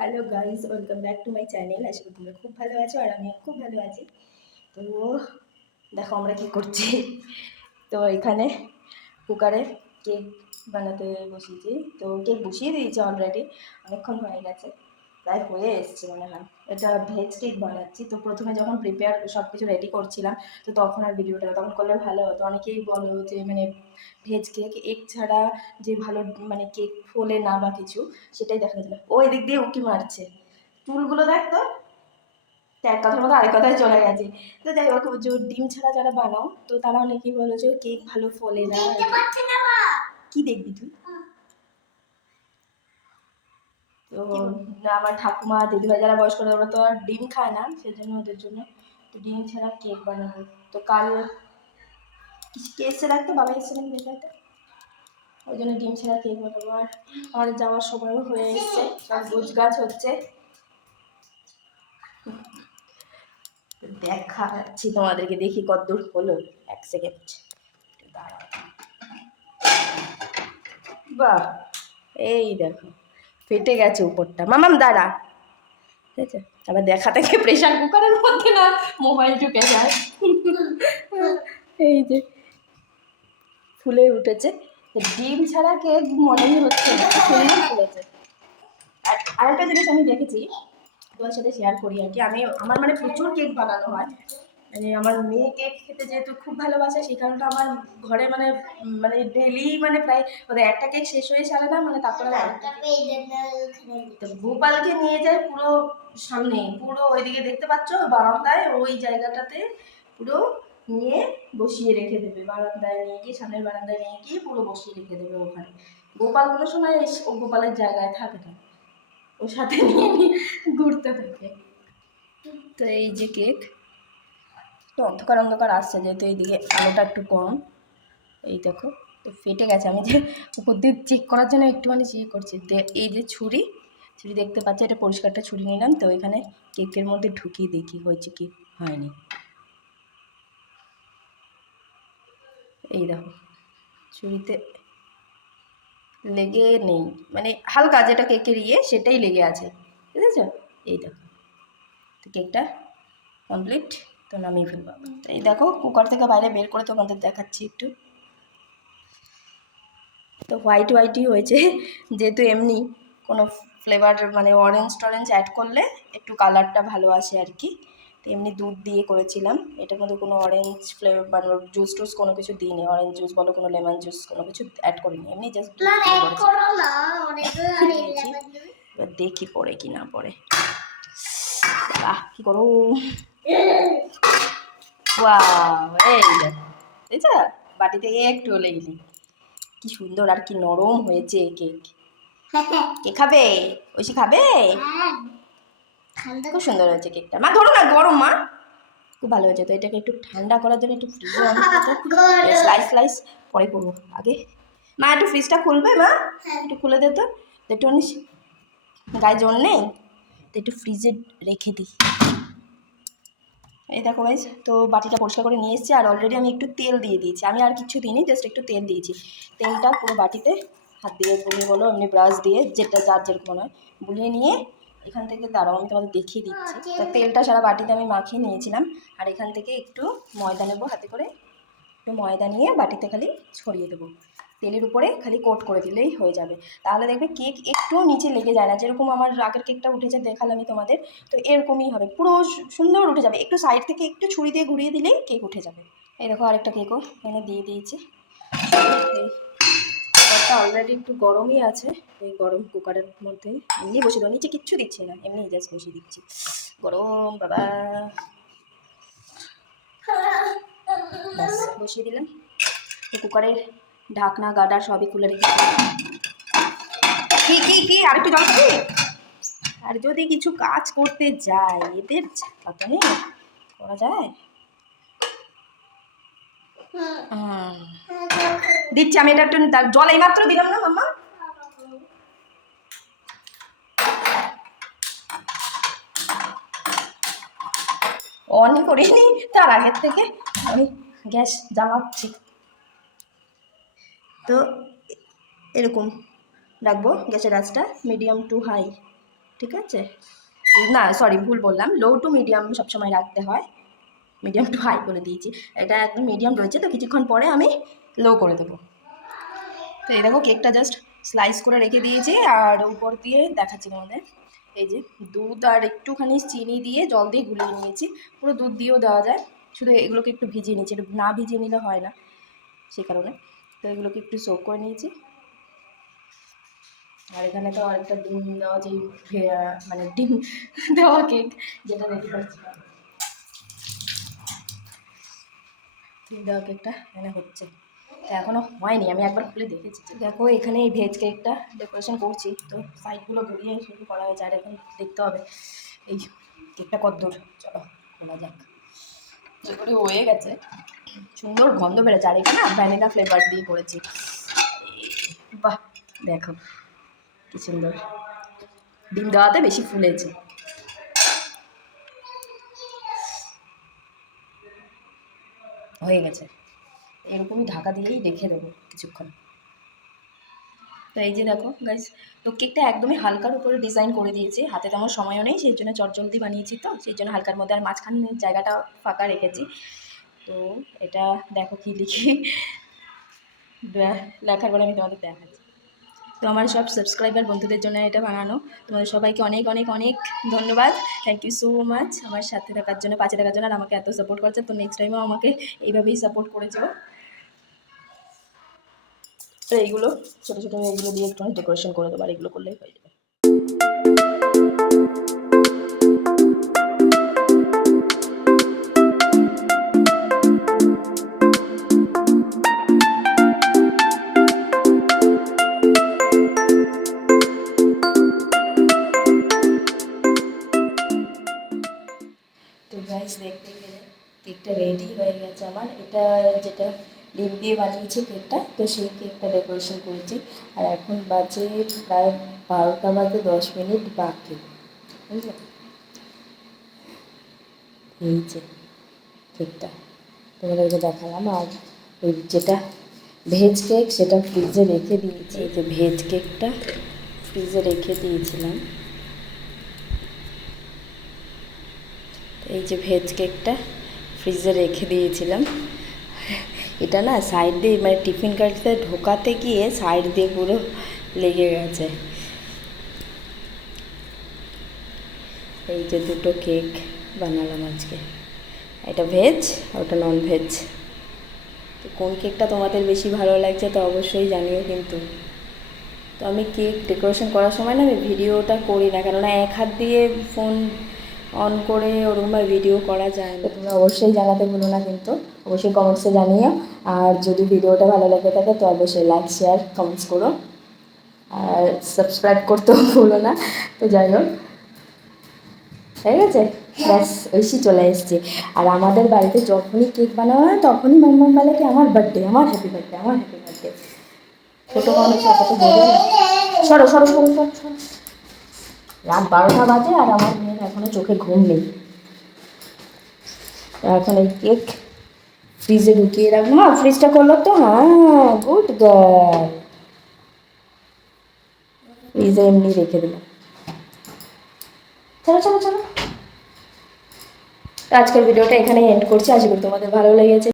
Hello guys, welcome back to my channel. আশা করি তোমরা খুব ভালো আছো আর আমিও খুব ভালো আছি। তো দেখো আমরা কি করছি। তো এখানে কুকারে কেক বানাতে বসিয়েছি। তো কেক বসিয়ে দিয়েছি অলরেডি, অনেকক্ষণ হয়ে গেছে, প্রায় হয়ে এসছে মনে হয়। এটা ভেজ কেক বানাচ্ছি। তো প্রথমে যখন প্রিপেয়ার সব কিছু রেডি করছিলাম, তো তখন আর ভিডিওটা তখন করলে ভালো হতো। অনেকেই বলো যে মানে ভেজ কেক এগ ছাড়া যে ভালো মানে কেক ফোলে না বা কিছু, সেটাই দেখা যাচ্ছে। ও এদিক দিয়ে উঁকি মারছে, চুলগুলো দেখ তো। এক কথার মতো আরেক কথায় চলে গেছে। তো যাই হোক, যে ডিম ছাড়া যারা বানাও তো তারা অনেকেই বলো যে কেক ভালো ফোলে না। কি দেখবি তুই? তো না, আমার ঠাকুমা দিদিভাই যারা বয়স্ক ওরা তো আর ডিম খায় না, সেজন্য ওদের জন্য তো ডিম ছাড়া কেক বানাবো। তো কাল কে এসে রাখতো, বাবা এসে রাখতে দেখতে, ওই জন্য ডিম ছাড়া কেক বানাবো। আর আমাদের যাওয়ার সময়ও হয়ে এসছে, সব গোছ গাছ হচ্ছে। দেখাচ্ছি তোমাদেরকে, দেখি কতদূর হলো। এক সেকেন্ড দাঁড়াও। বাহ, এই দেখো ফেটে গেছে উপরটা। মামাম দাঁড়া, ঠিক আছে? আবার দেখা থেকে প্রেশার কুকারের মধ্যে না মোবাইল ঢুকে যায়। এই যে ফুলে উঠেছে। ডিম ছাড়া কেক মনেই হচ্ছে না, সুন্দর ফুলেছে। আর আরেকটা জিনিস আমি দেখেছি, তোমার সাথে শেয়ার করি আর কি। আমার মানে প্রচুর কেক বানানো হয়। মানে আমার মেয়ে কেক খেতে যেহেতু খুব ভালোবাসে, সেই কারণে আমার ঘরে মানে মানে ডেলি মানে প্রায় ওদের একটা কেক শেষ হয়ে সারে না, মানে তারপরে তো গোপালকে নিয়ে যায় পুরো সামনে, পুরো ওইদিকে দেখতে পাচ্ছ বারান্দায়, ওই জায়গাটাতে পুরো নিয়ে বসিয়ে রেখে দেবে। বারান্দায় নিয়ে গিয়ে, সামনের বারান্দায় নিয়ে গিয়ে পুরো বসিয়ে রেখে দেবে ওখানে। গোপাল কোনো সময় ও গোপালের জায়গায় থাকে না, ওর সাথে নিয়ে নিয়ে ঘুরতে থাকে। তো এই যে কেক, তো অন্ধকার অন্ধকার আসছে যেহেতু এইদিকে আলোটা একটু কম। এই দেখো, তো ফেটে গেছে। আমি যে উপর দিয়ে চেক করার জন্য একটুখানি চেক করছি। এই যে ছুরি ছুরি দেখতে পাচ্ছি, এটা পরিষ্কারটা ছুরি নিলাম। তো এখানে কেকের মধ্যে ঢুকিয়ে দেখি হয়েছে কি হয়নি। এই দেখো ছুরিতে লেগে নেই, মানে হালকা যেটা কেকের সেটাই লেগে আছে, ঠিক আছে? এই দেখো, তো কেকটা কমপ্লিট। তো নামিয়ে ফেলবো। এই দেখো কুকার থেকে বাইরে বের করে তোমাদের দেখাচ্ছি একটু। তো হোয়াইট হোয়াইটই হয়েছে, যেহেতু এমনি কোনো ফ্লেভার মানে অরেঞ্জ টরেঞ্জ অ্যাড করলে একটু কালারটা ভালো আসে আর কি। তো এমনি দুধ দিয়ে করেছিলাম, এটার মধ্যে কোনো অরেঞ্জ ফ্লেভার মানে জুস টুস কোনো কিছু দিইনি। অরেঞ্জ জুস বলো, কোনো লেমন জুস কোনো কিছু অ্যাড করিনি, এমনি জাস্ট এবার দেখি পড়ে কি না পড়ে। বাহ কি করো, ওয়াও, এই দেখো বাটিতে একটু লেগেনি। কি সুন্দর আর কি নরম হয়েছে কেক। কে খাবে? ঐশী খাবে? খুব সুন্দর হয়েছে কেকটা। মা ধরো না, গরম মা। খুব ভালো হয়েছে। তো এটাকে একটু ঠান্ডা করার জন্য একটু ফ্রিজে স্লাইস স্লাইস পরে করবো আগে। মা একটু ফ্রিজটা খুলবে মা? একটু খুলে দে তো, একটু গায়ে জল নেই, তো একটু ফ্রিজে রেখে দিই। এই দেখো গাইজ, তো বাটিটা পরিষ্কার করে নিয়ে এসেছি। আর অলরেডি আমি একটু তেল দিয়ে দিয়েছি, আমি আর কিছু দিইনি, জাস্ট একটু তেল দিয়েছি। তেলটা পুরো বাটিতে হাত দিয়ে বুলিয়ে বলো, এমনি ব্রাশ দিয়ে, যেটা যার যেরকম হয় বুলিয়ে নিয়ে এখান থেকে, দাঁড়াও আমি তোমাদের দেখিয়ে দিচ্ছি। তো তেলটা সারা বাটিতে আমি মাখিয়ে নিয়েছিলাম। আর এখান থেকে একটু ময়দা নেবো, হাতে করে একটু ময়দা নিয়ে বাটিতে খালি ছড়িয়ে দেবো। তেলের উপরে খালি কোট করে দিলেই হয়ে যাবে। তাহলে দেখবে কেক একটুও নিচে লেগে যায় না। যেরকম আমার আগের কেকটা উঠেছে দেখালাম আমি তোমাদের, তো এরকমই হবে, পুরো সুন্দর উঠে যাবে। একটু সাইড থেকে একটু ছুরি দিয়ে ঘুরিয়ে দিলেই কেক উঠে যাবে। এই দেখো আরেকটা কেকও এখানে দিয়ে দিয়েছি। এই কুকারটা অলরেডি একটু গরমই আছে, এই গরম কুকারের মধ্যে এমনি বসে দেবো, নিচে কিচ্ছু দিচ্ছি না, এমনি জাস্ট বসিয়ে দিচ্ছি। গরম বাবা, ব্যাস বসিয়ে দিলাম। কুকারের ঢাকনা গাডার সবই খুলে রেখেছি। কি কি কি আরেকটু জল খাবি? আর যদি কিছু কাজ করতে যাই, এদের ছাতা নেই, করা যায়? দিচ্ছি আমি, এটা একটু জল এইমাত্র দিলাম না মাম্মা। অনই করিনি, তার আগের থেকে আমি গ্যাস জ্বালাচ্ছি। তো এরকম রাখবো গ্যাসের আঁচটা, মিডিয়াম টু হাই। ঠিক আছে, না সরি ভুল বললাম, লো টু মিডিয়াম সবসময় রাখতে হয়, মিডিয়াম টু হাই করে দিয়েছি, এটা একদম মিডিয়াম রয়েছে, তো কিছুক্ষণ পরে আমি লো করে দেবো। তো এই দেখো কেকটা জাস্ট স্লাইস করে রেখে দিয়েছি, আর উপর দিয়ে দেখাচ্ছি তোমাদের, এই যে দুধ আর একটুখানি চিনি দিয়ে জল দিয়ে গুলিয়ে নিয়েছি, পুরো দুধ দিয়েও দেওয়া যায়, শুধু এগুলোকে একটু ভিজিয়ে নিয়েছি, একটু না ভিজিয়ে নিলে হয় না সেই কারণে, তো এগুলোকে একটু সোক করে নিয়েছি। আর এখানে তো আরেকটা ডিম দেওয়া, যে মানে ডিম দেওয়া কেক যেটা রেডি করছি, ডিম দেওয়া কেকটা এখানে হচ্ছে, এখনো হয়নি, আমি একবার খুলে দেখেছি। দেখো এখানে এই ভেজ কেকটা ডেকোরেশন করছি, তো সাইডগুলো ঘুরিয়ে শুরু করা হয়েছে, আর এখন দেখতে হবে এই কেকটা কতদূর, চলো খোলা যাক। যেগুলি হয়ে গেছে, সুন্দর গন্ধ বেড়েছে, আর এখানে ভ্যানিলা ফ্লেভার দিয়ে করেছি, বাহ দেখো কি সুন্দর, ডিম দেওয়াতে বেশি ফুলেছে। হয়ে গেছে, এরকমই ঢাকা দিয়েই রেখে দেবো কিছুক্ষণ। তো এই যে দেখো গাইস, তো কেকটা একদমই হালকার উপরে ডিজাইন করে দিয়েছি, হাতে তেমন সময়ও নেই, সেই জন্য চটজলদি বানিয়েছি, তো সেই জন্য হালকার মধ্যে, আর মাঝখানের জায়গাটা ফাঁকা রেখেছি। তো এটা দেখো কি লিখি, লেখার পরে আমি তোমাদের দেখাচ্ছি। তো আমার সব সাবস্ক্রাইবার বন্ধুদের জন্য এটা বানানো, তোমাদের সবাইকে অনেক অনেক অনেক ধন্যবাদ, থ্যাংক ইউ সো মাচ আমার সাথে থাকার জন্য, পাশে থাকার জন্য, আর আমাকে এত সাপোর্ট করছে, তো নেক্সট টাইমও আমাকে এইভাবেই সাপোর্ট করে যাও। তো এইগুলো ছোটো ছোটো এইগুলো দিয়ে একটু ডেকোরেশন করে দেবো, আর এগুলো করলেই হয়ে যাবে। তো গাইস দেখতে গেলে কেকটা রেডি হয়ে গেছে আমার, এটা যেটা ডিম দিয়ে বানিয়েছি কেকটা, তো সেই কেকটা ডেকোরেশন করেছি, আর এখন বাজে প্রায় 12টা বাজে 10 মিনিট বাকি, বুঝলে, এই যে কেকটা তোমাদেরকে দেখালাম। আর ওই যেটা ভেজ কেক সেটা ফ্রিজে রেখে দিয়েছি, এই যে ভেজ কেকটা ফ্রিজে রেখে দিয়েছিলাম, এই যে ভেজ কেকটা ফ্রিজে রেখে দিয়েছিলাম, এটা না সাইড দিয়ে মানে টিফিন কাটতে ঢোকাতে গিয়ে সাইড দিয়ে পুরো লেগে গেছে। এই যে দুটো কেক বানালাম আজকে, এটা ভেজ আর ওটা নন ভেজ। তো কোন কেকটা তোমাদের বেশি ভালো লাগছে তো অবশ্যই জানিও কিন্তু। তো আমি কেক ডেকোরেশন করার সময় না আমি ভিডিওটা করি না, কেননা এক হাত দিয়ে ফোন অন করে ওরকমভাবে ভিডিও করা যায় না। তোমরা অবশ্যই জানাতে ভুলো না কিন্তু, অবশ্যই কমেন্টসে জানিও, আর যদি ভিডিওটা ভালো লাগে থাকে তো অবশ্যই লাইক শেয়ার কমেন্টস করো, আর সাবস্ক্রাইব করতেও ভুলো না। তো যাই হোক, হয়ে গেছে, ব্যাস ঐশী চলে এসছে। আর আমাদের বাড়িতে যখনই কেক বানানো হয় তখনই মাম্মাম বলে কি আমার বার্থডে, আমার হ্যাপি বার্থডে, আমার হ্যাপি বার্থডে। ছোটো মানুষ অত বোঝে না, সরো সরো সরো সরো সরো, রাত 12টা বাজে আর আমার মেয়ের এখনও চোখে ঘুম নেই। এখন এই কেক ফ্রিজে ঢুকিয়ে রাখবো, হ্যাঁ ফ্রিজটা করলো তো, হ্যাঁ গুড গার্ল, ফ্রিজে এমনি রেখে দিলাম। চলো চলো চলো, আজকের ভিডিওটা এখানেই এন্ড করছি, আশা করি তোমাদের ভালো লেগেছে।